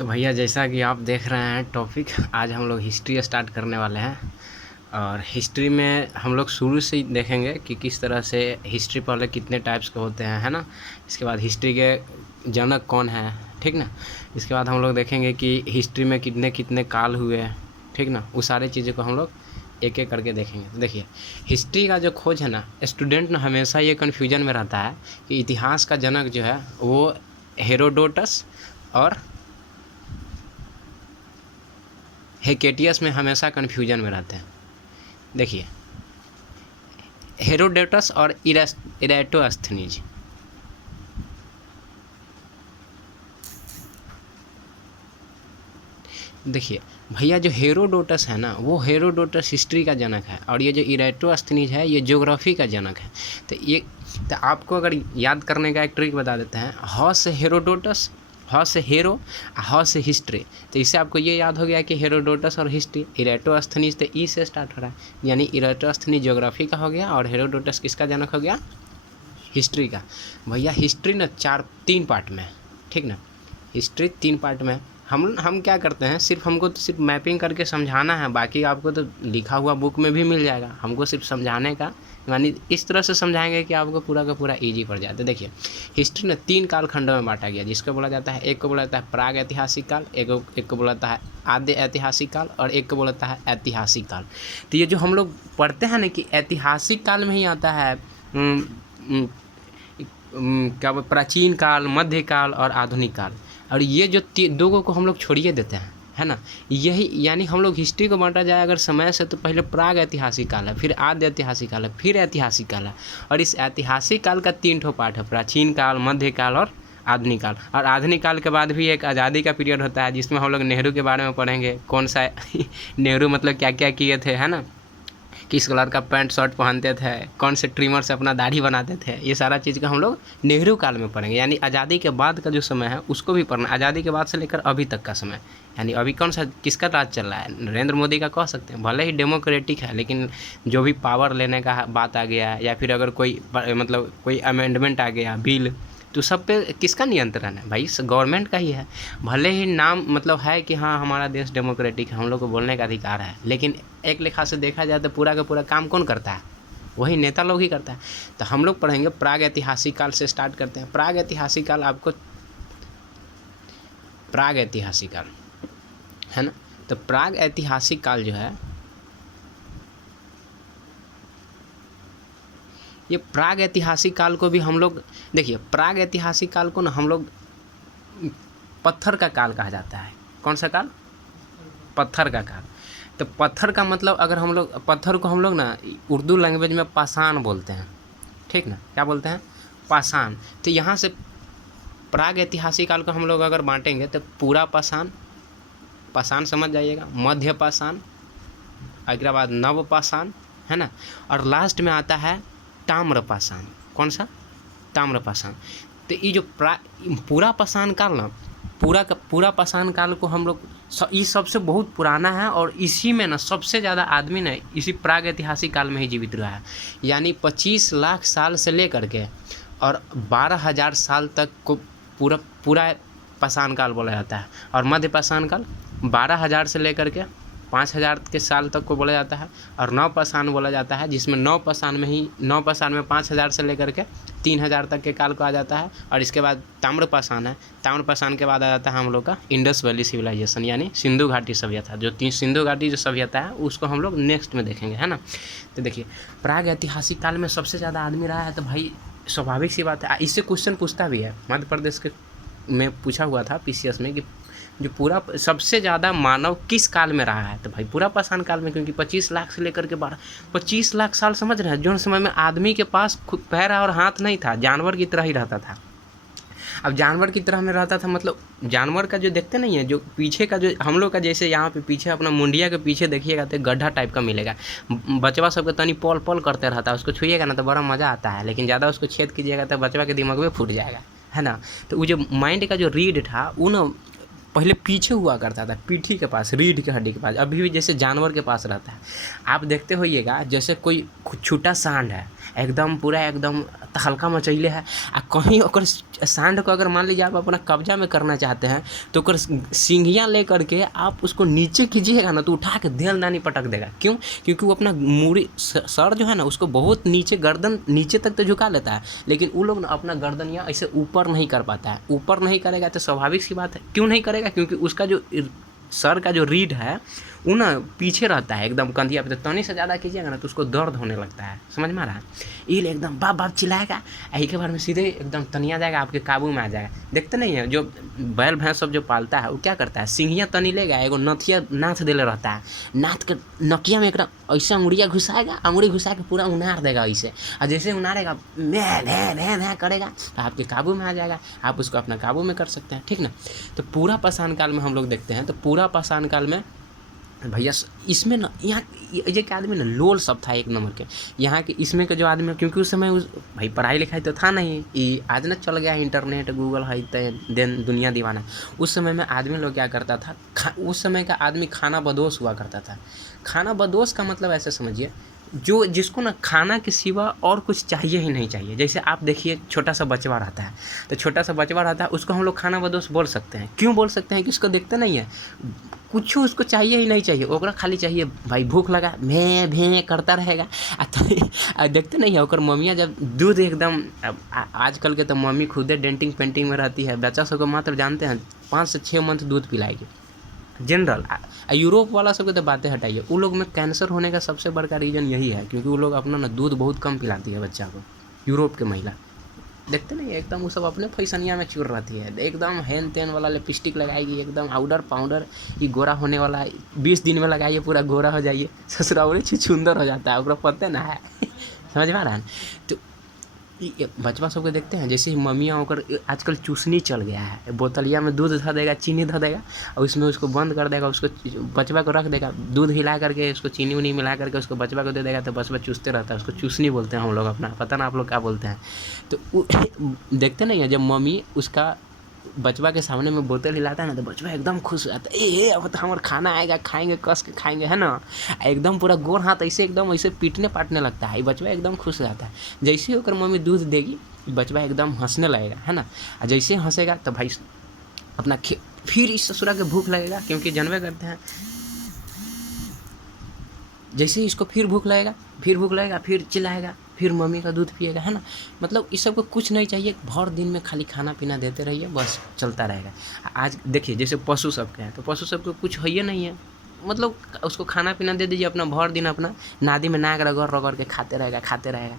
तो भैया जैसा कि आप देख रहे हैं टॉपिक, आज हम लोग हिस्ट्री स्टार्ट करने वाले हैं। और हिस्ट्री में हम लोग शुरू से ही देखेंगे कि किस तरह से हिस्ट्री पहले कितने टाइप्स के होते हैं, है ना। इसके बाद हिस्ट्री के जनक कौन है, ठीक ना। इसके बाद हम लोग देखेंगे कि हिस्ट्री में कितने कितने काल हुए, ठीक ना। वो सारी चीज़ों को हम लोग एक एक करके देखेंगे। तो देखिए, हिस्ट्री का जो खोज है ना, स्टूडेंट ना हमेशा ये कन्फ्यूजन में रहता है कि इतिहास का जनक जो है वो हेरोडोटस और हेकेटियस में हमेशा कन्फ्यूजन में रहते हैं। देखिए, हेरोडोटस और इरेटोस्थनीज, देखिए भैया, जो हेरोडोटस है ना, वो हेरोडोटस हिस्ट्री का जनक है, और ये जो इरेटोस्थनीज है ये ज्योग्राफी का जनक है। तो आपको अगर याद करने का एक ट्रिक बता देते हैं, ह से हेरोडोटस, ह से हेरो, ह से हिस्ट्री। तो इससे आपको ये याद हो गया कि हेरोडोटस और हिस्ट्री। इरेटोस्थनीज तो ई से स्टार्ट हो रहा है, यानी इरेटोस्थनीज ज्योग्राफी का हो गया और हेरोडोटस किसका जनक हो गया, हिस्ट्री का। भैया हिस्ट्री ना तीन पार्ट में, ठीक ना। हिस्ट्री 3 पार्ट में। हम क्या करते हैं, हमको तो सिर्फ मैपिंग करके समझाना है, बाकी आपको तो लिखा हुआ बुक में भी मिल जाएगा। हमको सिर्फ समझाने का, यानी इस तरह से समझाएंगे कि आपको पूरा का पूरा ईजी पड़ जाता है। देखिए, हिस्ट्री ने 3 कालखंडों में बांटा गया, जिसको बोला जाता है, एक को बोला जाता है प्राग ऐतिहासिक काल, एक को बोला जाता है आद्य ऐतिहासिक काल, और एक को बोला जाता है ऐतिहासिक काल। तो ये जो हम लोग पढ़ते हैं ना कि ऐतिहासिक काल में ही आता है क्या प्राचीन काल, मध्यकाल और आधुनिक काल। और ये जो दो को हम लोग छोड़िए देते हैं, है ना। यही यानी हम लोग हिस्ट्री को बांटा जाए अगर समय से, तो पहले प्राग ऐतिहासिक काल है, फिर आद्य ऐतिहासिक काल है, फिर ऐतिहासिक काल है। और इस ऐतिहासिक काल का 3 ठो पार्ट है, प्राचीन काल, मध्यकाल और आधुनिक काल। और आधुनिक काल के बाद भी एक आज़ादी का पीरियड होता है, जिसमें हम लोग नेहरू के बारे में पढ़ेंगे। कौन सा नेहरू मतलब क्या क्या किए थे, है ना। किस कलर का पैंट शर्ट पहनते थे, कौन से ट्रिमर से अपना दाढ़ी बनाते थे, ये सारा चीज़ का हम लोग नेहरू काल में पढ़ेंगे। यानी आज़ादी के बाद का जो समय है उसको भी पढ़ना, आज़ादी के बाद से लेकर अभी तक का समय। यानी अभी कौन सा किसका राज चल रहा है, नरेंद्र मोदी का कह सकते हैं। भले ही डेमोक्रेटिक है, लेकिन जो भी पावर लेने का बात आ गया, या फिर अगर कोई मतलब कोई अमेंडमेंट आ गया, बिल, तो सब पे किसका नियंत्रण है भाई, गवर्नमेंट का ही है। भले ही नाम मतलब है कि हाँ हमारा देश डेमोक्रेटिक है, हम लोग को बोलने का अधिकार है, लेकिन एक लिखा से देखा जाए तो पूरा का पूरा काम कौन करता है, वही नेता लोग ही करता है। तो हम लोग पढ़ेंगे प्राग ऐतिहासिक काल से स्टार्ट करते हैं। प्राग ऐतिहासिक काल आपको, प्राग ऐतिहासिक काल है ना। तो प्राग ऐतिहासिक काल जो है, ये प्राग ऐतिहासिक काल को भी हम लोग, देखिए प्राग ऐतिहासिक काल को ना हम लोग पत्थर का काल कहा जाता है। कौन सा काल, पत्थर का काल। तो पत्थर का मतलब, अगर हम लोग पत्थर को हम लोग ना उर्दू लैंग्वेज में पाषाण बोलते हैं, ठीक ना। क्या बोलते हैं, पाषाण। तो यहाँ से प्राग ऐतिहासिक काल को हम लोग अगर बांटेंगे तो पूरा पाषाण, पाषाण समझ जाइएगा, मध्य पाषाण, उसके बाद नव पाषाण, है ना। और लास्ट में आता है ताम्रपाषाण। कौन सा, ताम्रपाषाण। तो ये जो पूरा पाषाण काल ना, पूरा पाषाण काल को हम लोग, ये सबसे बहुत पुराना है, और इसी में ना सबसे ज़्यादा आदमी ना इसी प्राग ऐतिहासिक काल में ही जीवित रहा है। यानी 25 लाख साल से लेकर के और 12,000 साल तक को पूरा पाषाण काल बोला जाता है। और मध्य पाषाण काल 12,000 से लेकर के 5,000 के साल तक को बोला जाता है। और नव पाषाण बोला जाता है, जिसमें नव पाषाण में 5,000 से लेकर के 3,000 तक के काल को आ जाता है। और इसके बाद ताम्रपाषाण है। ताम्रपाषाण के बाद आ जाता है हम लोग का इंडस वैली सिविलाइजेशन, यानी सिंधु घाटी सभ्यता। जो सिंधु घाटी जो सभ्यता है उसको हम लोग नेक्स्ट में देखेंगे, है ना। तो देखिए, प्राग ऐतिहासिक काल में सबसे ज़्यादा आदमी रहा है, तो भाई स्वाभाविक सी बात है। इससे क्वेश्चन पूछता भी है, मध्य प्रदेश के में पूछा हुआ था PCS में, कि जो पूरा सबसे ज़्यादा मानव किस काल में रहा है, तो भाई पूरा पाषाण काल में। क्योंकि 25 लाख से लेकर के 25 लाख साल, समझ रहे हैं, जो समय में आदमी के पास खुद पैर और हाथ नहीं था, जानवर की तरह ही रहता था। अब जानवर की तरह में रहता था मतलब, जानवर का जो देखते नहीं है, जो पीछे का, जो हम लोग का जैसे यहाँ पे पीछे अपना मुंडिया के पीछे देखिएगा तो गड्ढा टाइप का मिलेगा। बचवा सबके तनी पल पल करते रहता है, उसको छुइएगा ना तो बड़ा मज़ा आता है, लेकिन ज़्यादा उसको छेद कीजिएगा तो बचवा के दिमाग में फूट जाएगा, है ना। तो वो जो माइंड का जो रीढ़ था, वो ना पहले पीछे हुआ करता था, पीठी के पास, रीढ़ की हड्डी के पास। अभी भी जैसे जानवर के पास रहता है। आप देखते होइएगा, जैसे कोई छोटा सांड है, एकदम पूरा एकदम तहलका मचैले है। आ कहीं ओकर सांड को अगर मान लीजिए आप अपना कब्जा में करना चाहते हैं तो ओकर सिंघियाँ ले करके आप उसको नीचे कीजिएगा ना तो उठा के देलदानी पटक देगा। क्यों? क्योंकि वो अपना मूड़ी सर जो है ना उसको बहुत नीचे, गर्दन नीचे तक तो झुका लेता है, लेकिन वो लोग ना अपना गर्दनिया ऐसे ऊपर नहीं कर पाता है। ऊपर नहीं करेगा तो स्वाभाविक सी बात है, क्यों नहीं करेगा? क्योंकि उसका जो सर का जो रीढ़ है वो ना पीछे रहता है एकदम कंधिया पे, तो तनी से ज़्यादा कीजिएगा ना तो उसको दर्द होने लगता है। समझ में आ रहा है? ये एकदम बाप बाप चिल्लाएगा, यही के बार में सीधे एकदम तनिया जाएगा, आपके काबू में आ जाएगा। देखते नहीं है जो बैल भैंस सब जो पालता है वो क्या करता है, सिंघिया तनी लेगा, एगो नथिया नाथ देले रहता है, नाथ के नकिया में एक ऐसे अंगुड़िया घुसाएगा, अंगुड़ी घुसा के पूरा उनार देगा ऐसे, और जैसे उनारेगा मैं करेगा तो आपके काबू में आ जाएगा, आप उसको अपना काबू में कर सकते हैं। ठीक ना? तो पूरा पाषाण काल में हम लोग देखते हैं, तो पूरा पाषाण काल में भैया इसमें ना यहाँ ये के आदमी ना लोल सब था एक नंबर के यहाँ के, इसमें के जो आदमी, क्योंकि उस समय उस भाई पढ़ाई लिखाई तो था नहीं, ये आज ना चल गया इंटरनेट गूगल है देन दुनिया दीवाना। उस समय में आदमी लोग क्या करता था, उस समय का आदमी खाना बदोश हुआ करता था। खाना बदोश का मतलब ऐसे समझिए, जो जिसको ना खाना के सिवा और कुछ चाहिए ही नहीं चाहिए। जैसे आप देखिए छोटा सा बचवा रहता है, तो छोटा सा बचवा रहता है उसको हम लोग खाना बदोश बोल सकते हैं। क्यों बोल सकते हैं? कि उसको देखते नहीं है, कुछ उसको चाहिए ही नहीं चाहिए, ओकरा खाली चाहिए भाई भूख लगा भे भे करता रहेगा। देखते नहीं है ओकर मम्मियाँ जब दूध एकदम, आजकल के तो मम्मी खुदे डेंटिंग पेंटिंग में रहती है, बच्चा सबको मात्र जानते हैं 5 से 6 मंथ दूध पिलाएगी जनरल। यूरोप वाला सबके तो बातें हटाइए, उन लोग में कैंसर होने का सबसे बड़का रीज़न यही है, क्योंकि वो लोग अपना ना दूध बहुत कम पिलाती है बच्चा को। यूरोप के महिला देखते नहीं एकदम वो सब अपने फैसनिया में चूर रहती है, एकदम हेन तेन वाला लिपस्टिक लगाएगी, एकदम आउडर पाउडर, ये गोरा होने वाला 20 दिन में लगाइए पूरा गोरा हो जाइए, ससुराल छुछुंदर हो जाता है, ओकरा पते ना है। समझ में आ रहा है? तो बचवा सबके देखते हैं, जैसे मम्मियाँ होकर आजकल चूसनी चल गया है, बोतलिया में दूध धर देगा, चीनी धर देगा और उसमें उसको बंद कर देगा, उसको बचवा को रख देगा, दूध हिला करके उसको चीनी उनी मिला करके उसको बचवा को दे देगा, तो बचवा चूसते रहता है। उसको चूसनी बोलते हैं हम लोग, अपना पता ना आप लोग क्या बोलते हैं। तो देखते नहीं है जब मम्मी उसका बचवा के सामने में बोतल हिलाता है ना तो बचवा एकदम खुश हो जाता है, ए अब तो हमारा खाना आएगा, खाएंगे कस के खाएंगे, है ना। एकदम पूरा गोर हाथ ऐसे एकदम ऐसे पीटने पाटने लगता है, बचवा एकदम खुश हो जाता है। जैसे ही होकर मम्मी दूध देगी बचवा एकदम हंसने लगेगा, है ना। और जैसे हंसेगा तो भाई अपना फिर इस ससुरा के भूख लगेगा, क्योंकि जानवे करते हैं जैसे ही इसको फिर भूख लगेगा फिर चिल्लाएगा, फिर मम्मी का दूध पिएगा, है ना। मतलब इस सब को कुछ नहीं चाहिए, भर दिन में खाली खाना पीना देते रहिए, बस चलता रहेगा। आज देखिए जैसे पशु सबके हैं, तो पशु सबको कुछ है ही नहीं है, मतलब उसको खाना पीना दे दीजिए, अपना भर दिन अपना नादी में नाक रगड़ रगड़ के खाते रहेगा।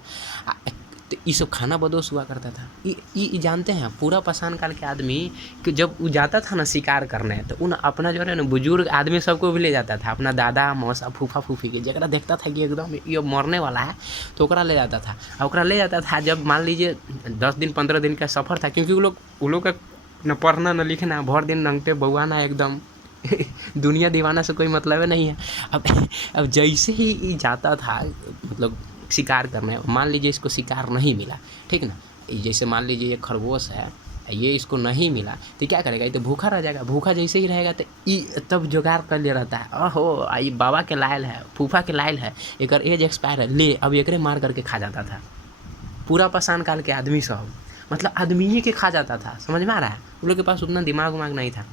तो ये सब खाना बदोश हुआ करता था। ये जानते हैं पूरा पाषाण काल के आदमी कि जब वो जाता था ना शिकार करने, तो उन अपना जो है ना बुजुर्ग आदमी सबको भी ले जाता था, अपना दादा मौसा फूफा फूफी के, जरा देखता था कि एकदम ये मरने वाला है तो ओकरा ले जाता था। ओकरा ले जाता था जब मान लीजिए 10 दिन 15 दिन का सफ़र था, क्योंकि वो लोग का न पढ़ना न लिखना, भर दिन नंगटे बउआना, एकदम दुनिया दीवाना से कोई मतलब नहीं है। अब जैसे ही जाता था मतलब शिकार करने, मान लीजिए इसको शिकार नहीं मिला, ठीक ना, जैसे मान लीजिए ये खरगोश है, ये इसको नहीं मिला तो क्या करेगा, ये तो भूखा रह जाएगा। भूखा जैसे ही रहेगा तो तब जुगाड़ कर ले रहता है, ओहो ये बाबा के लायल है, फूफा के लायल है, एक एज एक्सपायर है, ले अब एकरे मार करके खा जाता था। पूरा पाषाण काल के आदमी सब मतलब आदमी ही के खा जाता था। समझ में आ रहा है? उन लोग के पास उतना दिमाग उमाग नहीं था।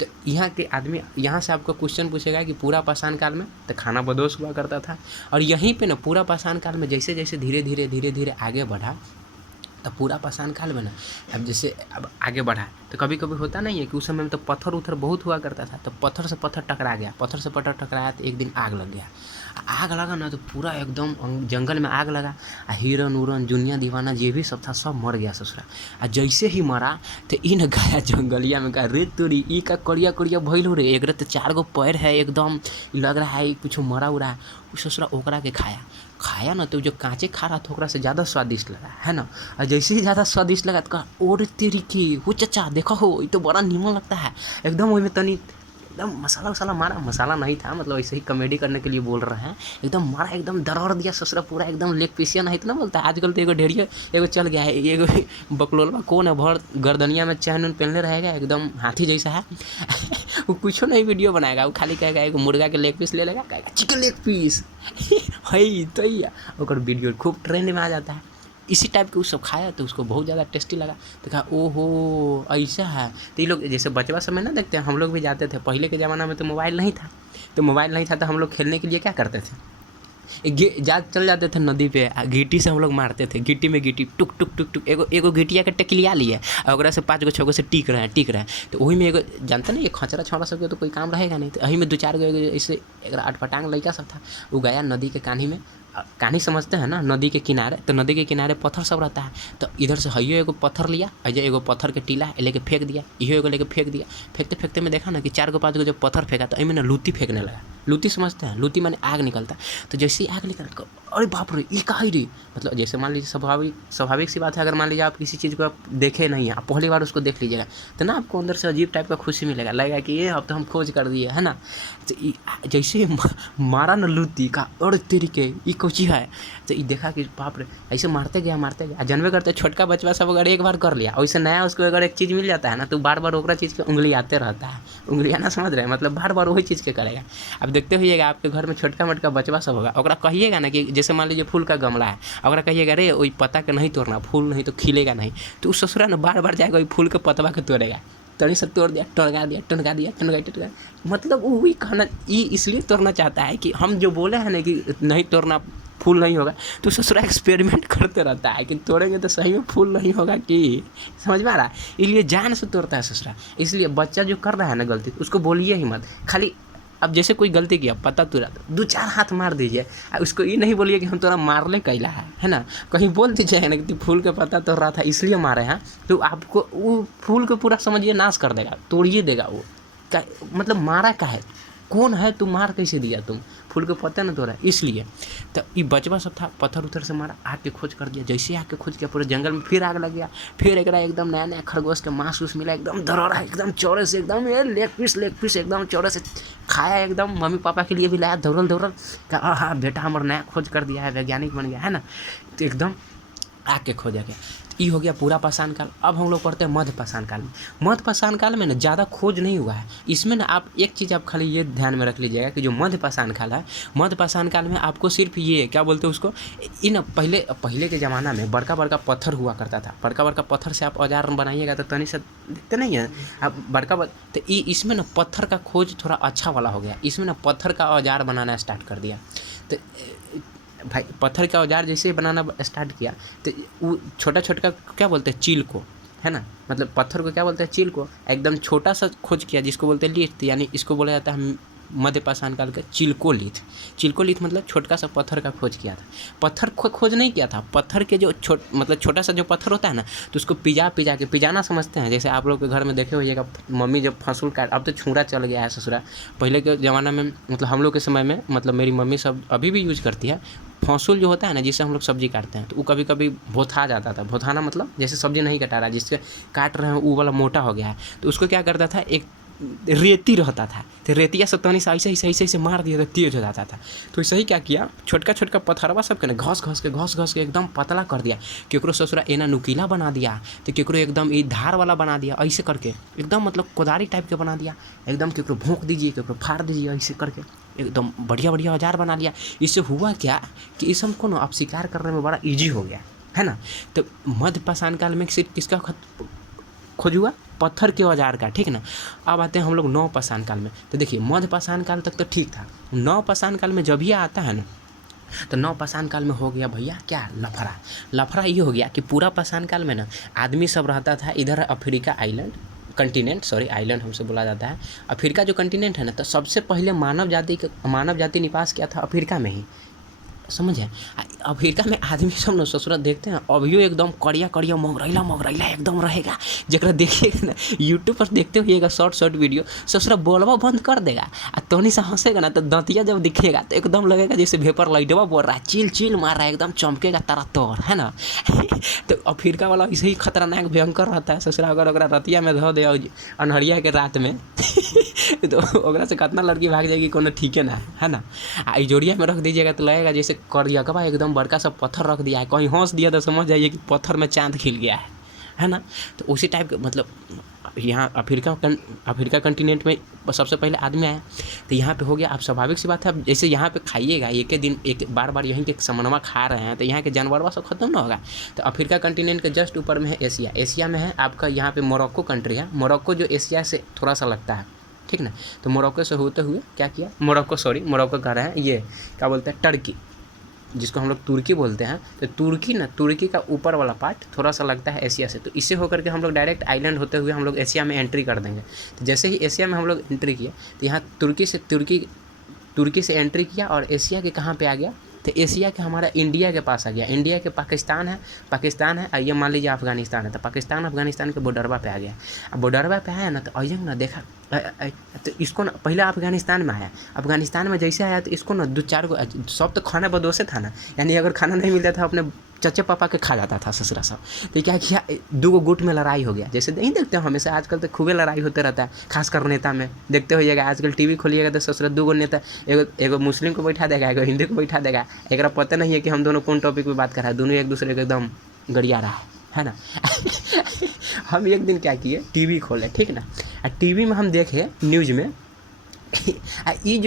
तो यहाँ के आदमी, यहाँ से आपको क्वेश्चन पूछेगा कि पूरा पाषाण काल में तो खाना बदोश हुआ करता था, और यहीं पे ना पूरा पाषाण काल में जैसे जैसे धीरे धीरे आगे बढ़ा, तो पूरा पाषाण काल में ना अब जैसे अब आगे बढ़ा तो कभी कभी होता नहीं है कि उस समय में तो पत्थर उथर बहुत हुआ करता था, तो पत्थर से पत्थर टकरा गया, पत्थर से पत्थर टकराया तो एक दिन आग लग गया। आग लगा ना तो पूरा एकदम जंगल में आग लगा, हिरन उरन दुनिया दीवाना ये भी सब था, सब मर गया ससुरा। आ जैसे ही मरा तो इन गया जंगलिया में, कहा रे तोरी ई का करिया करिया भइल हो रे, एक तो 4 गो पैर है, एकदम लग रहा है कुछ मरा उरा है। ससुरा ओकरा के खाया ना तो जो कांचे खा रहा था ओकरा से ज़्यादा स्वादिष्ट लगा, है ना। और जैसे ही ज़्यादा स्वादिष्ट लगा तो कहा और तेरी की हो चचा देखो हो ये तो बड़ा नीमन लगता है, एकदम वही में तनी एकदम मसाला मारा, मसाला नहीं था मतलब ऐसे ही कॉमेडी करने के लिए बोल रहे हैं, एकदम मारा, एकदम दरड़ दिया ससुरा पूरा, एकदम लेग पीसिया नहीं इतना बोलता है आजकल तो एगो ढेरिया एगो चल गया है, एगो बकलोलवा कौन है भर गर्दनिया में चैन उन पहनले रहेगा, एकदम हाथी जैसा है वो कुछ नहीं वीडियो बनाएगा, वो खाली कहेगा एगो मुर्गा के लेग पीस ले लेगा, कहेगा चिकन लेग पीस है तो ही और वीडियो खूब ट्रेंड में आ जाता है। इसी टाइप के वो सब खाया तो उसको बहुत ज़्यादा टेस्टी लगा, तो कहा ओहो ऐसा है। तो ये लोग जैसे बचवा समय ना देखते हैं, हम लोग भी जाते थे, पहले के ज़माना में तो मोबाइल नहीं था, तो हम लोग खेलने के लिए क्या करते थे, चल जाते थे नदी पे, गिट्टी से हम लोग मारते थे, गिट्टी में गिट्टी टुक टुक टुक टुक, एगो गिट्टिया के टेकलिया लिए और ओकरा से 5 गो 6 गो से टिक रहे हैं, तो वही में एगो जानते ना ये खचरा छौड़ा सबके तो कोई काम रहेगा नहीं, तो वही में 2-4 गो ऐसे एक अटपटांग लड़का सब था, वो गया नदी के कान्ही में, कान्ही समझते हैं ना, नदी के किनारे, तो नदी के किनारे पत्थर सब रहता है, तो इधर से हइयो एगो पत्थर लिया, अजय एगो पत्थर के टीला लेके फेंक दिया, इहो एगो लेके फेंक दिया, फेंकते फेंकते में देखा ना कि 4 गो 5 गो जब पत्थर फेंका तो इनमें ना लूती फेंकने लगा। लूती समझते हैं, लूती माने आग निकलता, तो जैसे ही आग निकल, अरे बाप रे ये कहा रे, मतलब जैसे मान लीजिए स्वाभाविक सी बात है, अगर मान लीजिए आप किसी चीज़ को आप देखे नहीं हैं, आप पहली बार उसको देख लीजिएगा तो ना आपको अंदर से अजीब टाइप का खुशी मिलेगा, लगेगा कि ये अब तो हम खोज कर दिए है ना। तो जैसे मारा न लूती का और तेरी के ये कोची है, तो ये देखा कि बाप रे ऐसे मारते गया जानवे करते छोटका बचवा सब अगर एक बार कर लिया, वैसे नया उसको अगर एक चीज़ मिल जाता है ना तो बार बार ओकरा चीज़ के उंगली आते रहता है, उंगलियाँ ना समझ रहे हैं, मतलब बार बार वही चीज़ के करेगा। अब देखते होइएगा आपके घर में छोटका मोटका बचवा सब होगा, ओकरा कहिएगा ना कि जैसे मान लीजिए फूल का गमला है, ओकरा कहिएगा रे वही पत्ता के नहीं तोड़ना, फूल नहीं तो खिलेगा नहीं, तो उस ससुरा ना बार बार जाएगा वही फूल के पतवा के तोड़ेगा, तनी से तोड़ दिया, टनका, मतलब वही कहना ये इसलिए तोड़ना चाहता है कि हम जो बोले हैं ना कि नहीं तोड़ना फूल नहीं होगा, तो ससुरा एक्सपेरिमेंट करते रहता है कि तोड़ेंगे तो सही में फूल नहीं होगा कि, समझ में आ रहा है, इसलिए जान से तोड़ता है ससुरा। इसलिए बच्चा जो कर रहा है ना गलती, उसको बोलिए ही मत, खाली अब जैसे कोई गलती किया पता तुरा 2-4 हाथ मार दीजिए, उसको ये नहीं बोलिए कि हम तोरा मारले कैला है ना, कहीं बोल दीजिए ना कि फूल के पत्ता तोड़ रहा था इसलिए मारे हैं, तो आपको वो फूल को पूरा समझिए नाश कर देगा, तोड़िए देगा वो, मतलब मारा का है, कौन है तू, मार कैसे दिया तुम, फूल के पत्ते न तोड़ा इसलिए। तो ये बचवा सब था, पत्थर उथर से मारा, आग के खोज कर दिया, जैसे आग के खोज किया पूरे जंगल में फिर आग लग गया, फिर एक एकदम नया खरगोश के मांस उस मिला, एकदम दरौड़ा, एकदम चौड़े से, एकदम ये लेग पीस एकदम चौड़े से खाया, एकदम मम्मी पापा के लिए भी लाया दौड़ल कहा हाँ बेटा हमारा नया खोज कर दिया है, वैज्ञानिक बन गया है ना, तो एकदम आग के खोजा गया। ये हो गया पूरा पाषाण काल। अब हम लोग पढ़ते हैं मध्य पाषाण काल में। मध्य पाषाण काल में ना ज़्यादा खोज नहीं हुआ है, इसमें ना आप एक चीज़ आप खाली ये ध्यान में रख लीजिएगा कि जो मध्य पाषाण काल है, मध्य पाषाण काल में आपको सिर्फ ये क्या बोलते हैं उसको, इन पहले के ज़माना में बड़का पत्थर हुआ करता था, बड़का पत्थर से आप औजार बनाइएगा तो तनी से देखते नहीं है आप तो इसमें ना पत्थर का खोज थोड़ा अच्छा वाला हो गया, इसमें ना पत्थर का औजार बनाना स्टार्ट कर दिया। तो भाई पत्थर का औजार जैसे बनाना स्टार्ट किया तो वो छोटा क्या बोलते हैं चील को, है ना, मतलब पत्थर को क्या बोलते हैं चील को, एकदम छोटा सा खोज किया जिसको बोलते हैं लिथ, यानी इसको बोला जाता है मध्य पाषाण काल का चिल्कोलिथ मतलब छोटा सा पत्थर का खोज किया था। पत्थर खोज नहीं किया था, पत्थर के जो मतलब छोटा सा जो पत्थर होता है ना, तो उसको पिजाना समझते हैं, जैसे आप लोग के घर में देखे होइएगा मम्मी जब फसूल काट, अब तो छुरा चल गया है ससुरा, पहले के ज़माना में मतलब हम लोग के समय में मतलब मेरी मम्मी सब अभी भी यूज़ करती है, फसूल जो होता है ना जिससे हम लोग सब्जी काटते हैं, तो वो कभी कभी भोथा जाता था, भोथाना मतलब जैसे सब्जी नहीं कटा रहा, जिससे काट रहे हैं वो वाला मोटा हो गया है, तो उसको क्या करता था, एक रेती रहता था, तो रेतिया से तनी से ऐसे मार दिया तो तेज हो जाता था। तो ऐसे ही क्या किया, छोटका पत्थरवा सबके ना घस घस के एकदम पतला कर दिया, केकरो ससुरा एना नुकीला बना दिया, तो केकरो एकदम ये धार वाला बना दिया, ऐसे करके एकदम मतलब कोदारी टाइप के बना दिया, एकदम केकरो भोंक दीजिए, केकरो फाड़ दीजिए, ऐसे करके एकदम बढ़िया औजार बना लिया। इससे हुआ क्या कि इस हमको ना अब शिकार करने में बड़ा ईजी हो गया, है ना। तो मध्य पाषाण काल में सिर्फ किसका खोज हुआ, पत्थर के औजार का, ठीक ना। अब आते हैं हम लोग नव पाषाण काल में। तो देखिए मध्य पाषाण काल तक तो ठीक था, नव पाषाण काल में जब ये आता है ना, तो नव पाषाण काल में हो गया भैया क्या, लफड़ा ये हो गया कि पूरा पाषाण काल में ना आदमी सब रहता था इधर अफ्रीका आइलैंड हमसे बोला जाता है, अफ्रीका जो कंटिनेंट है ना, तो सबसे पहले मानव जाति निवास किया था अफ्रीका में ही, समझे। अफ्रीका में आदमी सब ना ससुरा देखते हैं अभियो एकदम करिया मोगरैला एकदम रहेगा, जरा देखिएगा ना यूट्यूब पर देखते हुएगा शॉर्ट वीडियो, ससुरा बोलवा बंद कर देगा, तोनी से हंसेगा ना तो दांतिया जब दिखेगा तो एकदम लगेगा जैसे वेपर लाइटवा बोल रहा है, चिल मार रहा है, एकदम चमकेगा तारा तोड़, है ना। तो अफ्रीका वाला ऐसे ही खतरनाक भयंकर रहता है ससुरा, अगर रतिया में धो दे अनहरिया के रात में तो ओकरा से कितना लड़की भाग जाएगी कोनो ठीक है ना। जोड़िया में रख दीजिएगा तो लगेगा जैसे कर दिया कबा एकदम बड़का सा पत्थर रख दिया है, कहीं हंस दिया तो समझ जाइए कि पत्थर में चांद खिल गया है ना। तो उसी टाइप के मतलब यहाँ अफ्रीका कंटिनेंट में सबसे पहले आदमी आया, तो यहाँ पे हो गया। अब स्वाभाविक सी बात है, अब जैसे यहाँ पे खाइएगा एक ही दिन एक बार यहीं के समनवा खा रहे हैं, तो यहाँ के जानवरवा सब खत्म ना होगा। तो अफ्रीका कंटिनेंट के जस्ट ऊपर में है एशिया। एशिया में है आपका यहाँ पे मोरक्को कंट्री है। मोरक्को जो एशिया से थोड़ा सा लगता है, ठीक ना। तो मोरक्को से होते हुए क्या किया, मोरक्को कह रहे हैं, ये क्या बोलते हैं, टर्की, जिसको हम लोग तुर्की बोलते हैं। तो तुर्की का ऊपर वाला पार्ट थोड़ा सा लगता है एशिया से। तो इससे होकर के हम लोग डायरेक्ट आइलैंड होते हुए हम लोग एशिया में एंट्री कर देंगे। तो जैसे ही एशिया में हम लोग एंट्री किया, तो यहाँ तुर्की से एंट्री किया और एशिया के कहाँ पे आ गया, तो एशिया के हमारा इंडिया के पास आ गया। इंडिया के पाकिस्तान है और ये मान लीजिए अफगानिस्तान है, तो पाकिस्तान अफगानिस्तान के बॉर्डरवा पे आ गया। अब बॉर्डरवा पे आया ना, तो अयंग ना देखा, तो इसको ना पहले अफगानिस्तान में आया। अफगानिस्तान में जैसे आया तो इसको ना 2-4 को, सब तो खाना बदोसे था ना, यानी अगर खाना नहीं मिलता था अपने चचे पापा के खा जाता था ससुरा सब। तो क्या किया, 2 गुट में लड़ाई हो गया। जैसे नहीं देखते हो हमेशा आजकल तो खूबे लड़ाई होते रहता है, खासकर नेता में देखते होइएगा। आजकल टीवी खोलिएगा तो ससुरा 2 नेता, एगो मुस्लिम को बैठा देगा, एगो हिंदू को बैठा देगा। एक पता नहीं है कि हम दोनों कौन टॉपिक पे बात कर रहा है, दोनों एक दूसरे को एकदम गड़िया रहा है ना। हम एक दिन क्या किए, टीवी खोले, ठीक ना। टीवी में हम देखे न्यूज़ में ये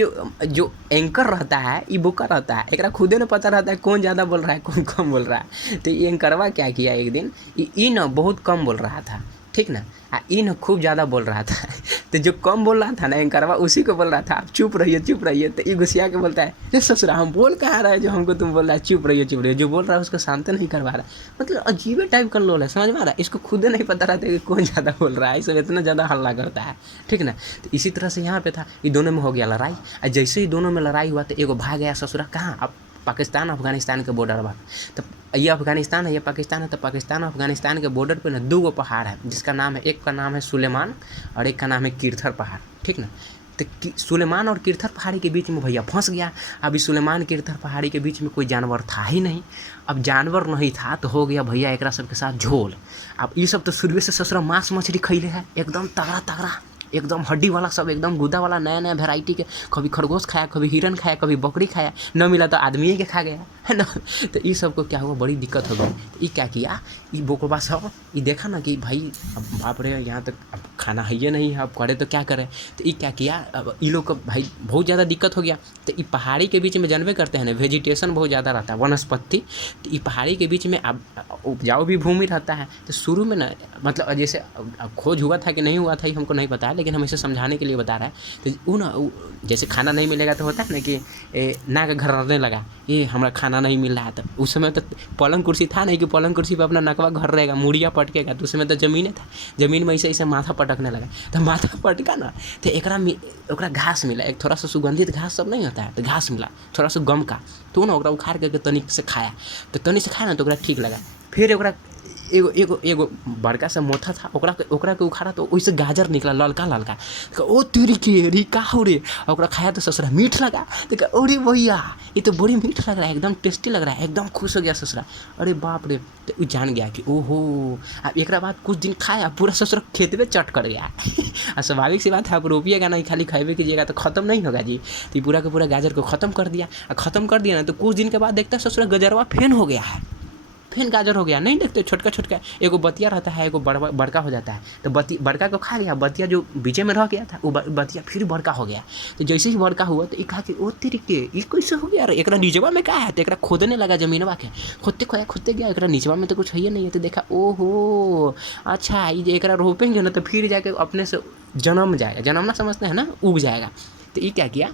जो एंकर रहता है, ये बोका रहता है, एक खुदे ने पता रहता है कौन ज़्यादा बोल रहा है कौन कम बोल रहा है। तो ये एंकरवा क्या किया, एक दिन ये ना बहुत कम बोल रहा था, ठीक ना, ये ना खूब ज़्यादा बोल रहा था। तो जो कम बोल रहा था ना एंकरवा, उसी को बोल रहा था आप चुप रहिए। तो ये गुस्सिया के बोलता है, ये ससुरा हम बोल कहाँ रहा है जो हमको तुम बोल रहा है चुप रहिए। जो बोल रहा है उसको शांत नहीं करवा रहा। मतलब अजीब टाइप का लोल है, समझ में आ रहा है। इसको खुद नहीं पता रहता कि कौन ज़्यादा बोल रहा है, इसमें इतना ज़्यादा हल्ला करता है, ठीक ना। तो इसी तरह से यहाँ पे था, ये दोनों में हो गया लड़ाई। और जैसे ही दोनों में लड़ाई हुआ, तो एगो भाग गया ससुरा कहाँ, अब पाकिस्तान अफगानिस्तान के बॉर्डर पर। तो ये अफगानिस्तान है, ये पाकिस्तान है। तो पाकिस्तान अफगानिस्तान के बॉर्डर पे ना 2 पहाड़ है, जिसका नाम है, एक का नाम है सुलेमान और एक का नाम है किरथर पहाड़, ठीक ना। तो सुलेमान और किरथर पहाड़ी के बीच में भैया फंस गया। अभी सुलेमान किरथर पहाड़ी के बीच में कोई जानवर था ही नहीं। अब जानवर नहीं था तो हो गया भैया एकरा सब के साथ झोल। अब ये सब तो शुरू से ससुरा मांस मछली खैले है, एकदम तगड़ा, एकदम हड्डी वाला सब, एकदम गुदा वाला, नया वैरायटी के। कभी खरगोश खाया, कभी हिरन खाया, कभी बकरी खाया, न मिला तो आदमी के खा गया, है ना। तो ये सब को क्या हुआ, बड़ी दिक्कत हो गई। तो ये क्या किया, ये बोकबा सब, ये देखा ना कि भाई अब बाप रे यहाँ तक अब खाना है ये नहीं है, अब करे तो क्या करे। तो ये क्या किया, अब ये लोग को भाई बहुत ज़्यादा दिक्कत हो गया। तो ये पहाड़ी के बीच में जानवे करते हैं ना, वेजिटेशन बहुत ज़्यादा रहता है, वनस्पति। तो ये पहाड़ी के बीच में अब उपजाऊ भी भूमि रहता है। तो शुरू में ना, मतलब जैसे खोज हुआ था कि नहीं हुआ था ये हमको नहीं पता है, लेकिन हम इसे समझाने के लिए बता रहा है। तो वो ना जैसे खाना नहीं मिलेगा तो होता है ना कि ना का घर रहने लगा, ये हमारा खाना नहीं मिल रहा है। तो उस समय तो पलंग कुर्सी था नहीं कि पलंग कुर्सी पे अपना नकवा घर रहेगा, मुड़िया पटकेगा। तो उस समय तो ज़मीन था, ज़मीन में ऐसे माथा पटकने लगा। तो माथा पटका ना, तो एकरा घास मिला, एक थोड़ा सा सुगंधित घास सब नहीं होता है, तो घास मिला थोड़ा सा गम का। तो ना ओकरा उखाड़ करके तनिक से खाया, तो तनिक से खाया ना तो ओकरा ठीक लगा। फिर ओकरा एगो बड़का सा मोथा था, ओकरा के उखाड़ा तो ओइसे गाजर निकला ललका। तो ओ तेरी के री का हो रे, ओकरा खाया तो ससुरा मीठ लगा। तो अरे भैया ये तो बड़ी मीठ लग रहा है, एकदम टेस्टी लग रहा है, एकदम खुश हो गया ससुरा। अरे बाप रे, तो वो जान गया कि ओहो। अब एक बाद कुछ दिन खाया, पूरा ससुरा खेत में चट कर गया। और स्वाभाविक सी बात है, आप रोपिएगा नहीं, खाली खाइबे कीजिएगा तो ख़त्म नहीं होगा जी। तो पूरा का पूरा गाजर को ख़त्म कर दिया। और ख़त्म कर दिया ना, तो कुछ दिन के बाद देखता ससुरा गजरवा फेन हो गया है, फेन गाजर हो गया। नहीं देखते छोटका एगो बतिया रहता है, एगो बड़का हो जाता है। तो बड़का को खा लिया, बतिया जो बीचे में रह गया था वो बतिया फिर बड़का हो गया। तो जैसे ही बड़का हुआ तो ये कहा कि ओ तरीके ये कैसे हो गया, एक नीचवा में क्या है। तो एक खोदने लगा जमीनवा के, खोदते गया, एक नीचवा में तो कुछ है ही नहीं है। तो देखा ओहो अच्छा ये एक रोपेंगे ना तो फिर जाके अपने से जन्म जाएगा, जन्मना समझते हैं ना, उग जाएगा। तो ये क्या किया,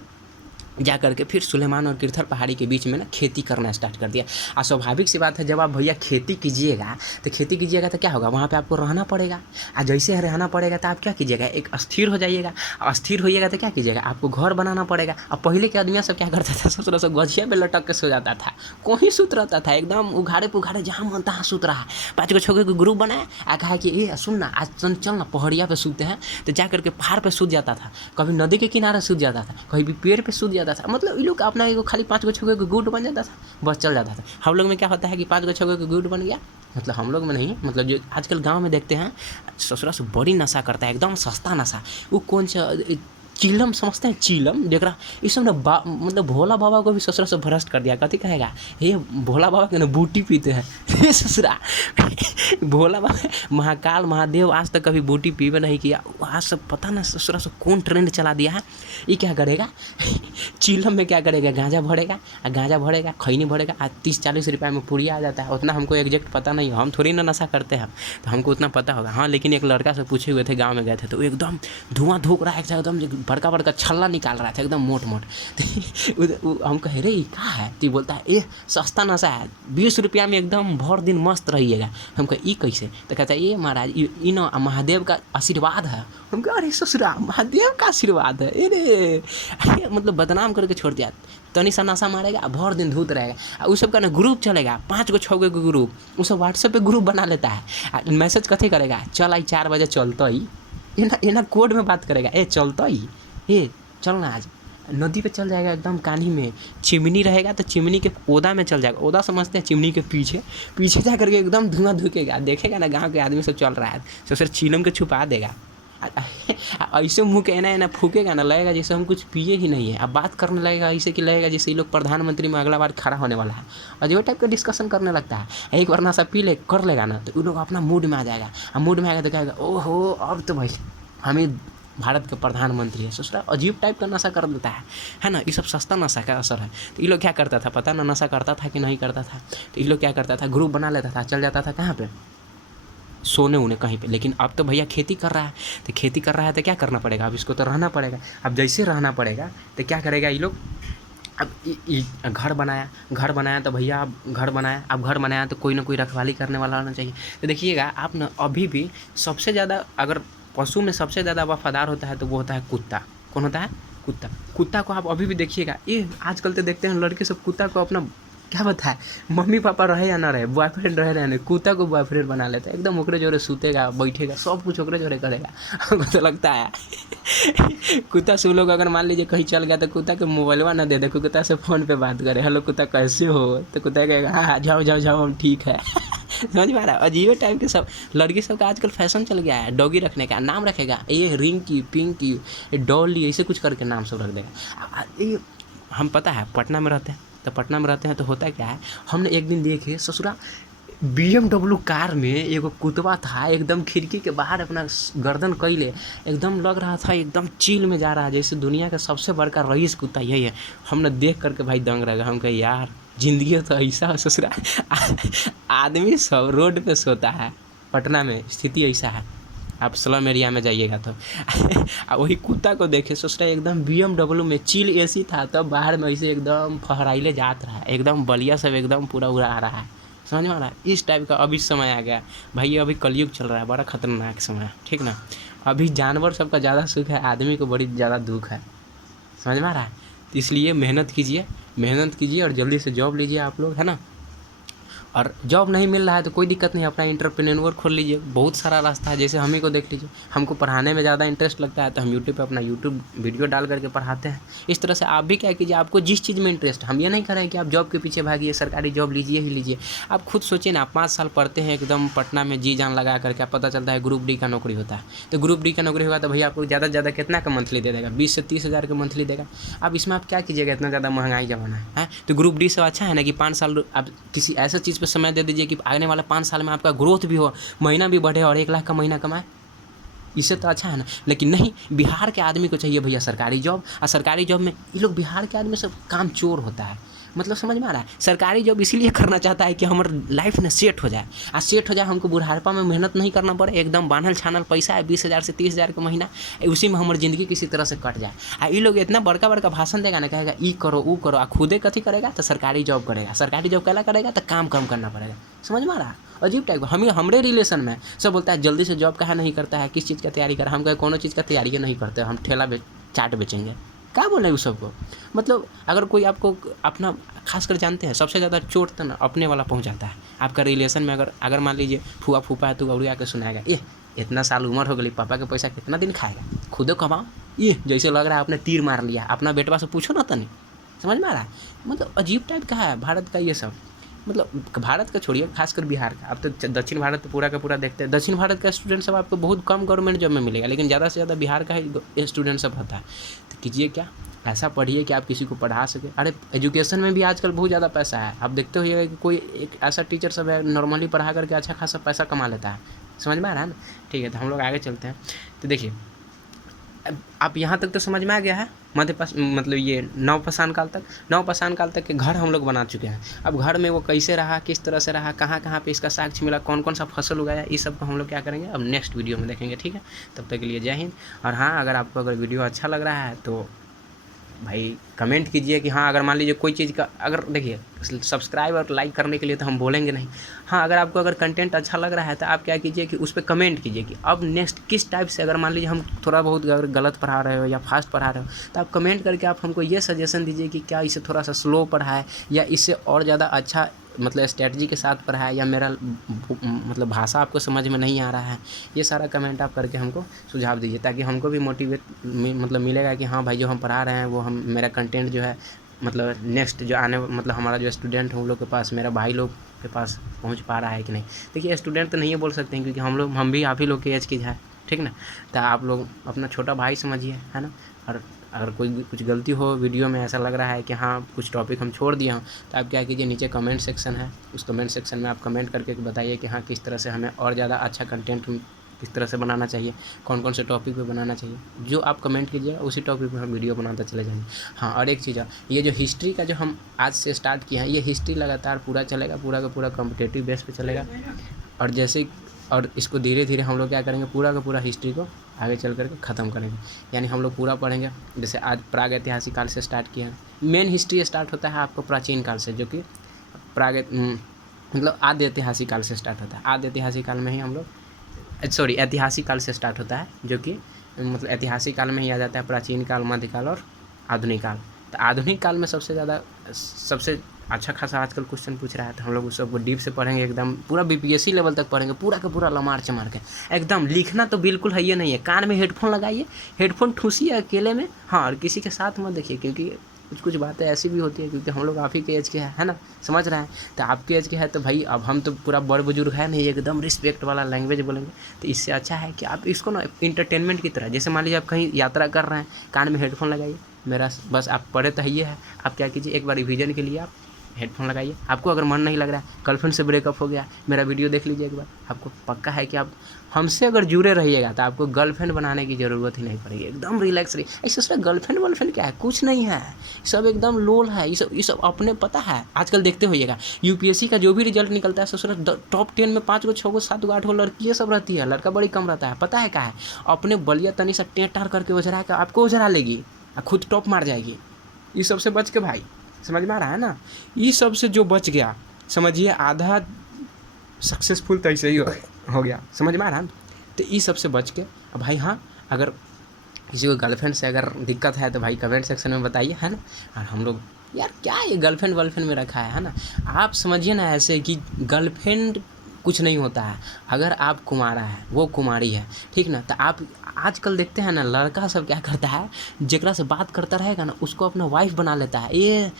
जा करके फिर सुलेमान और किरथर पहाड़ी के बीच में ना खेती करना स्टार्ट कर दिया। और स्वाभाविक सी बात है, जब आप भैया खेती कीजिएगा तो क्या होगा, वहाँ पे आपको रहना पड़ेगा। और जैसे रहना पड़ेगा तो आप क्या कीजिएगा, एक अस्थिर हो जाइएगा। अस्थिर होइएगा तो क्या कीजिएगा, आपको घर बनाना पड़ेगा। अब पहले के आदमी सब क्या करता था, ससुरा सब गछिया पे लटक के सो जाता था, कहीं सुत रहता था, एकदम उघाड़े पुघाड़े जहाँ मन तहाँ सुत रहा। 5 गो 6 गो ग्रुप बनाया आ कहा कि ये सुन ना आज चल ना पहाड़िया पे सूते हैं। तो जा करके पहाड़ पे सूत जाता था, कभी नदी के किनारे सूत जाता था, कहीं भी पेड़ पे सूत था। मतलब ये लोग अपना एगो खाली 5 गो 6 गो गुट बन जाता था, बस चल जाता था। हम लोग में क्या होता है कि 5 गो 6 गो गुट बन गया, मतलब हम लोग में नहीं, मतलब जो आजकल गांव में देखते हैं ससुरा से बड़ी नशा करता है, एकदम सस्ता नशा। वो कौन सा चिलम समझते हैं, चिलम जरा ये सब ना मतलब भोला बाबा को भी ससुरा से भ्रष्ट कर दिया। कथी कहेगा, ये भोला बाबा के ना बूटी पीते हैं ये ससुरा भोला बाबा महाकाल महादेव आज तक कभी बूटी पीवे नहीं किया, आज सब पता ना ससुरा से कौन ट्रेंड चला दिया है। ये क्या करेगा चिलम में क्या करेगा, गांजा भरेगा खैनी भरेगा, आज 30-40 रुपये में पूरी आ जाता है। उतना हमको एग्जैक्ट पता नहीं, हम थोड़ी ना नशा करते हैं तो हमको उतना पता होगा। हाँ लेकिन एक लड़का से पूछे हुए थे, गाँव में गए थे तो एकदम धुआं धूक रहा है, एकदम बड़का छल्ला निकाल रहा था एकदम मोट तो हम कहे रे क्या है, तो बोलता है ये सस्ता नशा है, 20 रुपया में एकदम भर दिन मस्त रहिएगा। हम कहे ये कैसे, तो कहता है ये महाराज ये ना महादेव का आशीर्वाद है। हम कहे अरे ससुरा महादेव का आशीर्वाद है, अरे मतलब बदनाम करके छोड़ दिया। तनी सा नशा मारेगा, भर दिन धूत रहेगा। उस सब का ना ग्रुप चलेगा, 5 गो 6 गो ग्रुप, वो सब व्हाट्सएप पे ग्रुप बना लेता है। मैसेज कथी करेगा, चल आई 4 बजे चलता ही, ये ना कोड में बात करेगा, ए चलता ही, ए चलना आज नदी पे चल जाएगा, एकदम कान्ही में चिमनी रहेगा तो चिमनी के ओदा में चल जाएगा। ओदा समझते हैं चिमनी के पीछे जा करके एकदम धुआं धुकेगा, देखेगा ना गांव के आदमी सब चल रहा है तो फिर चिलम के छुपा देगा। ऐसे मुँह के एना फूकेगा ना, लगेगा जैसे हम कुछ पिए ही नहीं है। अब बात करने लगेगा ऐसे कि लगेगा जैसे ये लोग प्रधानमंत्री में अगला बार खड़ा होने वाला है, अजीब टाइप का डिस्कशन करने लगता है। एक बार नशा पी ले कर लेगा ना तो ये लोग अपना मूड में आ जाएगा। अब मूड में आएगा तो कहेगा ओहो अब तो भाई हम ही भारत के प्रधानमंत्री है। ससुरा अजीब टाइप का नशा कर देता है ना। ये सब सस्ता नशा का असर है। तो ये लोग क्या करता था पता ना, नशा करता था कि नहीं करता था, तो ये लोग क्या करता था, ग्रुप बना लेता था, चल जाता था कहाँ पे, सोने उन्हें कहीं पे। लेकिन अब तो भैया खेती कर रहा है, तो खेती कर रहा है तो क्या करना पड़ेगा, अब इसको तो रहना पड़ेगा। अब जैसे रहना पड़ेगा तो क्या करेगा ये लोग, अब घर बनाया तो भैया अब घर बनाया तो कोई ना कोई रखवाली करने वाला होना चाहिए। तो देखिएगा आप ना अभी भी सबसे ज़्यादा अगर पशु में सबसे ज़्यादा वफादार होता है तो वो होता है कुत्ता। कौन होता है, कुत्ता को आप अभी भी देखिएगा। ये आजकल तो देखते हैं लड़के सब कुत्ता को अपना क्या बताए, मम्मी पापा रहे या ना रहे, बॉयफ्रेंड रहे या नहीं, कुत्ता को बॉयफ्रेंड बना लेता है। एकदम ओकरे जोरे सूतेगा बैठेगा, सब कुछ ओकरे जोरे करेगा। हमको तो लगता है कुत्ता से लोग अगर मान लीजिए कहीं चल गया तो कुत्ता के मोबाइलवा ना दे दे, कुत्ता से फ़ोन पे बात करे, हेलो कुत्ता कैसे हो, तो कुत्ता कहेगा हाँ जाओ हम ठीक है। समझ में आ रहा है। अजीब टाइप के सब लड़की सब का आजकल फैशन चल गया है। डॉगी रखने का नाम रखेगा ये रिंकी पिंकी डॉली, ऐसे कुछ करके नाम सब रख देगा। ये हम पता है पटना में रहते हैं तो होता क्या है, हमने एक दिन देखे ससुरा BMW कार में एगो कुतवा था, एकदम खिड़की के बाहर अपना गर्दन कैले, एकदम लग रहा था एकदम चिल में जा रहा है, जैसे दुनिया का सबसे बड़का रईस कुत्ता यही है। हमने देख करके भाई दंग रह गए। हम कहे यार जिंदगी तो ऐसा है ससुरा, आदमी सब रोड पे सोता है। पटना में स्थिति ऐसा है, आप स्लम एरिया में जाइएगा तो वही कुत्ता को देखे ससुरा एकदम BMW में चिल AC था, तब बाहर में ऐसे एकदम फहराइले जात रहा है, एकदम बलिया सब एकदम पूरा उड़ा आ रहा है। समझ में आ रहा है। इस टाइप का अभी समय आ गया भाई, ये अभी कलयुग चल रहा है, बड़ा खतरनाक समय है, ठीक ना। अभी जानवर सबका ज़्यादा सुख है, आदमी को बड़ी ज़्यादा दुख है। समझ में आ रहा है। तो इसलिए मेहनत कीजिए और जल्दी से जॉब लीजिए आप लोग, है ना। और जॉब नहीं मिल रहा है तो कोई दिक्कत नहीं, अपना एंटरप्रेन्योर खोल लीजिए, बहुत सारा रास्ता है। जैसे हम ही को देख लीजिए, हमको पढ़ाने में ज़्यादा इंटरेस्ट लगता है तो हम यूट्यूब पे अपना यूट्यूब वीडियो डाल करके पढ़ाते हैं। इस तरह से आप भी क्या कीजिए, आपको जिस चीज़ में इंटरेस्ट, हम ये नहीं कह रहे हैं कि आप जॉब के पीछे भागिए, सरकारी जॉब लीजिए ही लीजिए। आप खुद सोचिए ना, आप 5 साल पढ़ते हैं एकदम पटना में जी जान लगा करके, आप पता चलता है ग्रुप D का नौकरी होता है। तो ग्रुप D का नौकरी होगा तो भैया आपको ज़्यादा से ज़्यादा कितना का मंथली दे देगा, 20 से 30 हज़ार का मंथली देगा। अब इसमें आप क्या कीजिएगा, इतना ज़्यादा महंगाई ज़माना है। तो ग्रुप D से अच्छा है ना कि 5 साल आप किसी ऐसा चीज़ पर समय दे दीजिए कि आने वाले 5 साल में आपका ग्रोथ भी हो, महीना भी बढ़े और 1 लाख का महीना कमाए। इससे तो अच्छा है ना। लेकिन नहीं, बिहार के आदमी को चाहिए भैया सरकारी जॉब, और सरकारी जॉब में ये लोग बिहार के आदमी सब काम चोर होता है। मतलब समझ में आ रहा है। सरकारी जॉब इसीलिए करना चाहता है कि हमारे लाइफ में सेट हो जाए, और सेट हो जाए, हमको बुढ़ापा में मेहनत नहीं करना पड़े, एकदम बान्हल छानल पैसा है 20,000 से 30,000 का महीना, उसी में हमारी ज़िंदगी किसी तरह से कट जाए। आ ये लोग इतना बड़का भाषण देगा ना, कहेगा ई करो वो करो, आ खुदे कथी करेगा तो सरकारी जॉब करेगा। सरकारी जॉब कैला करेगा तो काम कम करना पड़ेगा। समझ में आ रहा है। अजीब टाइप का। हमारे रिलेशन में सब बोलता है जल्दी से जॉब कहाँ नहीं करता है, किस चीज़ का तैयारी कर। हम कहे कोनो चीज़ का तैयारी नहीं करते, हम ठेला चाट बेचेंगे। क्या बोले उस सबको। मतलब अगर कोई आपको अपना खासकर जानते हैं सबसे ज़्यादा चोट तो ना अपने वाला पहुंचाता है। आपका रिलेशन में अगर मान लीजिए फूफा फूफा है तो और आके सुनाएगा, ये इतना साल उम्र हो गई, पापा के पैसा कितना दिन खाएगा, खुद कमाओ। ये जैसे लग रहा है आपने तीर मार लिया, अपना बेटवा से पूछो ना तनी। समझ में आ रहा है। मतलब अजीब टाइप का है भारत का ये सब। मतलब भारत का छोड़िए, खासकर बिहार का, आप तो दक्षिण भारत तो पूरा का पूरा देखते हैं, दक्षिण भारत का स्टूडेंट सब आपको बहुत कम गवर्नमेंट जॉब में मिलेगा, लेकिन ज़्यादा से ज़्यादा बिहार का ही स्टूडेंट सब रहता है। तो कीजिए क्या, ऐसा पढ़िए कि आप किसी को पढ़ा सके। अरे एजुकेशन में भी आजकल बहुत ज़्यादा पैसा है, आप देखते होइएगा कि कोई एक ऐसा टीचर सब है नॉर्मली पढ़ा करके अच्छा खासा पैसा कमा लेता है। समझ में आ रहा है ना? ठीक है, तो हम लोग आगे चलते हैं। तो देखिए, आप यहाँ तक तो समझ में आ गया है, मतलब ये नवपाषाण काल तक के घर हम लोग बना चुके हैं। अब घर में वो कैसे रहा, किस तरह से रहा, कहाँ कहाँ पे इसका साक्ष्य मिला, कौन कौन सा फसल उगाया, इस सब को हम लोग क्या करेंगे अब नेक्स्ट वीडियो में देखेंगे। ठीक है, तब तक के लिए जय हिंद। और हाँ, अगर वीडियो अच्छा लग रहा है तो भाई कमेंट कीजिए कि हाँ, अगर मान लीजिए कोई चीज़ का, अगर देखिए सब्सक्राइब और लाइक करने के लिए तो हम बोलेंगे नहीं। हाँ, अगर आपको कंटेंट अच्छा लग रहा है तो आप क्या कीजिए कि उस पर कमेंट कीजिए कि अब नेक्स्ट किस टाइप से, अगर मान लीजिए हम थोड़ा बहुत अगर गलत पढ़ा रहे हो या फास्ट पढ़ा रहे हो तो आप कमेंट करके आप हमको ये सजेशन दीजिए कि क्या इसे थोड़ा सा स्लो पढ़ाए या इससे और ज़्यादा अच्छा मतलब स्ट्रेटजी के साथ पढ़ाए, या मेरा मतलब भाषा आपको समझ में नहीं आ रहा है। ये सारा कमेंट आप करके हमको सुझाव दीजिए, ताकि हमको भी मोटिवेट मतलब मिलेगा कि हाँ भाई, जो हम पढ़ा रहे हैं वो हम मेरा कंटेंट जो है मतलब नेक्स्ट जो आने मतलब हमारा जो स्टूडेंट है उन लोग के पास, मेरा भाई लोग के पास पहुंच पा रहा है कि नहीं। देखिए, स्टूडेंट तो नहीं बोल सकते हैं क्योंकि हम भी आप ही लोग के एज के हैं, ठीक ना। तो आप लोग अपना छोटा भाई समझिए, है ना। और अगर कोई कुछ गलती हो वीडियो में, ऐसा लग रहा है कि हाँ कुछ टॉपिक हम छोड़ दिए हों, तो आप क्या कीजिए, नीचे कमेंट सेक्शन है, उस कमेंट सेक्शन में आप कमेंट करके बताइए कि हाँ किस तरह से हमें और ज़्यादा अच्छा कंटेंट किस तरह से बनाना चाहिए, कौन कौन से टॉपिक पे बनाना चाहिए। जो आप कमेंट कीजिए उसी टॉपिक पे हम वीडियो बनाते चले जाएंगे। हाँ, और एक चीज़ है, ये जो हिस्ट्री का जो हम आज से स्टार्ट किया है, ये हिस्ट्री लगातार पूरा चलेगा, पूरा का पूरा कॉम्पिटिटिव बेस पे चलेगा। और इसको धीरे धीरे हम लोग क्या करेंगे, पूरा का पूरा हिस्ट्री को आगे चल करके ख़त्म करेंगे। यानी हम लोग पूरा पढ़ेंगे। जैसे आज प्राग ऐतिहासिक काल से स्टार्ट किया है, मेन हिस्ट्री स्टार्ट होता है आपको प्राचीन काल से, जो कि मतलब आद्य ऐतिहासिक काल से स्टार्ट होता है। आद्य ऐतिहासिक काल में ही हम लोग ऐतिहासिक काल से स्टार्ट होता है, जो कि मतलब ऐतिहासिक काल में ही आ जाता है प्राचीन काल, मध्यकाल और आधुनिक काल। तो आधुनिक काल में सबसे अच्छा खासा आजकल क्वेश्चन पूछ रहा है, तो हम लोग उस सबको डीप से पढ़ेंगे, एकदम पूरा बीपीएससी लेवल तक पढ़ेंगे, पूरा का पूरा लमार चमार के एकदम। लिखना तो बिल्कुल है ये नहीं है, कान में हेडफोन लगाइए, हेडफोन ठूसिए अकेले में। हाँ, और किसी के साथ मत देखिए, क्योंकि कुछ बातें ऐसी भी होती है, क्योंकि हम लोग आप ही के एज के है ना, समझ रहे हैं। तो आपके एज के है तो भाई, अब हम तो पूरा बड़ बुजुर्ग है नहीं, एकदम रिस्पेक्ट वाला लैंग्वेज बोलेंगे। तो इससे अच्छा है कि आप इसको ना इंटरटेनमेंट की तरह, जैसे मान लीजिए आप कहीं यात्रा कर रहे हैं, कान में हेडफोन लगाइए, मेरा बस आप पढ़े तो ये है, आप क्या कीजिए, एक बार रिवीजन के लिए आप हेडफोन लगाइए। आपको अगर मन नहीं लग रहा है, गर्लफ्रेंड से ब्रेकअप हो गया, मेरा वीडियो देख लीजिए एक बार, आपको पक्का है कि आप हमसे अगर जुड़े रहिएगा तो आपको गर्लफ्रेंड बनाने की ज़रूरत ही नहीं पड़ेगी, एकदम रिलैक्स रहिए। ऐसे उसका गर्लफ्रेंड क्या है, कुछ नहीं है, सब एकदम लोल है। ये सब अपने पता है, आजकल देखते होइएगा यूपीएससी का जो भी रिजल्ट निकलता है, ससुर टॉप 10 में 5 गो 6 गो 7 गो 8 गो लड़कियाँ सब रहती है, लड़का बड़ी कम रहता है। पता है क्या है, अपने बलिया तनी सा टेंटार करके ओझरा के आपको ओझरा लेगी और खुद टॉप मार जाएगी। इस सबसे बच के भाई, समझ में आ रहा है ना। ये सब से जो बच गया, समझिए आधा सक्सेसफुल तो ऐसे ही हो गया, समझ में आ रहा है। तो ये सब से बच के अब भाई, हाँ अगर किसी को गर्लफ्रेंड से अगर दिक्कत है तो भाई कमेंट सेक्शन में बताइए, है ना। और हम लोग यार क्या ये गर्लफ्रेंड में रखा है ना। आप समझिए ना ऐसे कि गर्लफ्रेंड कुछ नहीं होता है। अगर आप कुमारा है, वो कुमारी है, ठीक ना, तो आप आजकल देखते हैं ना, लड़का सब क्या करता है, जेकरा से बात करता रहेगा ना उसको अपना वाइफ बना लेता है। ये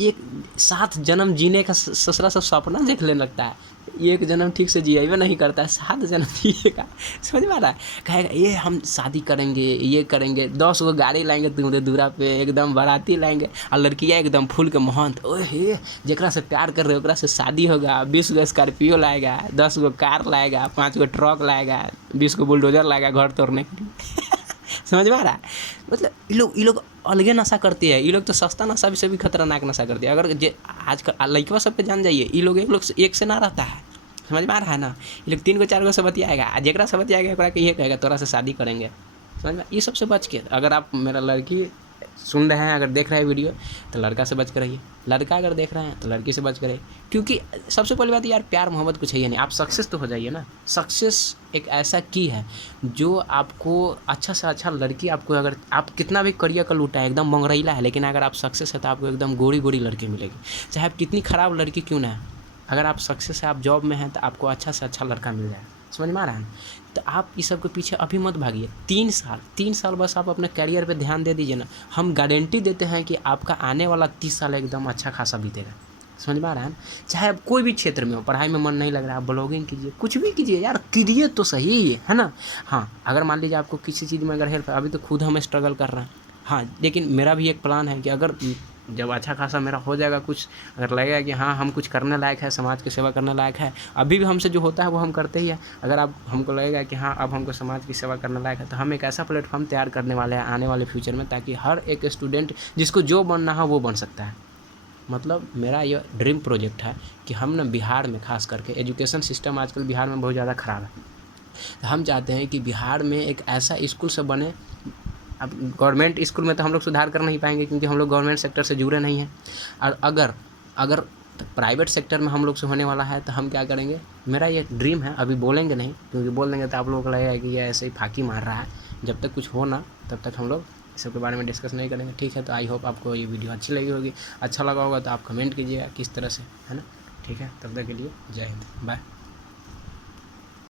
एक 7 जन्म जीने का ससुरा सब सपना देख लेने लगता है। एक जन्म ठीक से जिएबे नहीं करता है, 7 जन्म जिएगा, समझ में आ रहा है। कहेगा ये हम शादी करेंगे, ये करेंगे, 10 गो गाड़ी लाएंगे दूल्हे दूरा पे, एकदम बाराती लाएंगे, और लड़कियाँ एकदम फूल के महंत, ओहे जेकरा से प्यार कर रहे हो ओकरा से शादी होगा, 20 गो स्कॉर्पियो लाएगा, 10 गो कार लाएगा, 5 गो ट्रक लाएगा, 20 गो बुलडोजर लाएगा घर तोड़ने के लिए। समझ में आ रहा है। मतलब ये लोग अलगे नशा करते हैं। ये लोग तो सस्ता नशा भी से भी खतरनाक नशा करते हैं। अगर जे आजकल लड़कवा सब पे जान जाइए, ये लोग एक से ना रहता है, समझ में आ रहा है ना। ये लोग 3 गो 4 गो से बतियाएगा, जेकरा से बतियाएगा ओकरा के ये कहेगा तोरा से शादी करेंगे, समझ में। ये सबसे बच के, अगर आप मेरा लड़की सुन रहे हैं, अगर देख रहे हैं वीडियो, तो लड़का से बच कर रहिए। लड़का अगर देख रहे हैं तो लड़की से बच कर रहिए, क्योंकि सबसे पहली बात यार, प्यार मोहब्बत कुछ है ही नहीं। आप सक्सेस तो हो जाइए ना। सक्सेस एक ऐसा की है जो आपको अच्छा से अच्छा लड़की, आपको अगर आप कितना भी करियर का लूटा है, एकदम मंगरैला है, लेकिन अगर आप सक्सेस है तो आपको एकदम गोरी गोरी लड़की मिलेगी, चाहे आप कितनी ख़राब लड़की क्यों ना है। अगर आप सक्सेस है, आप जॉब में हैं, तो आपको अच्छा से अच्छा लड़का मिल जाए, समझ में आ रहा है। तो आप इस सब के पीछे अभी मत भागिए। 3 साल बस आप अपने करियर पे ध्यान दे दीजिए ना। हम गारंटी देते हैं कि आपका आने वाला 30 साल एकदम अच्छा खासा बीतेगा। समझ में आ रहा है ना। चाहे आप कोई भी क्षेत्र में हो, पढ़ाई में मन नहीं लग रहा, आप ब्लॉगिंग कीजिए, कुछ भी कीजिए यार, कीजिए तो सही है ना। हाँ, अगर मान लीजिए आपको किसी चीज़ में अगर हेल्प है, अभी तो खुद हम स्ट्रगल कर रहे हैं, हाँ, लेकिन मेरा भी एक प्लान है कि अगर जब अच्छा खासा मेरा हो जाएगा कुछ, अगर लगेगा कि हाँ हम कुछ करने लायक है, समाज की सेवा करने लायक है, अभी भी हमसे जो होता है वो हम करते ही है, अगर आप हमको लगेगा कि हाँ अब हमको समाज की सेवा करने लायक है, तो हम एक ऐसा प्लेटफॉर्म तैयार करने वाले हैं आने वाले फ्यूचर में, ताकि हर एक स्टूडेंट जिसको जो बनना है वो बन सकता है। मतलब मेरा ये ड्रीम प्रोजेक्ट है कि हम ना बिहार में खास करके, एजुकेशन सिस्टम आजकल बिहार में बहुत ज़्यादा ख़राब है, तो हम चाहते हैं कि बिहार में एक ऐसा स्कूल सब बने। अब गवर्नमेंट स्कूल में तो हम लोग सुधार कर नहीं पाएंगे, क्योंकि हम लोग गवर्नमेंट सेक्टर से जुड़े नहीं हैं, और अगर प्राइवेट सेक्टर में हम लोग से होने वाला है तो हम क्या करेंगे, मेरा ये ड्रीम है, अभी बोलेंगे नहीं, क्योंकि बोल देंगे तो आप लोगों को लगेगा कि ये ऐसे ही फाकी मार रहा है। जब तक कुछ हो ना तब तक हम लोग इस सब के बारे में डिस्कस नहीं करेंगे, ठीक है। तो आई होप आपको ये वीडियो अच्छी लगी होगी, अच्छा लगा होगा तो आप कमेंट कीजिएगा किस तरह से, है ना। ठीक है, तब तक के लिए जय हिंद, बाय।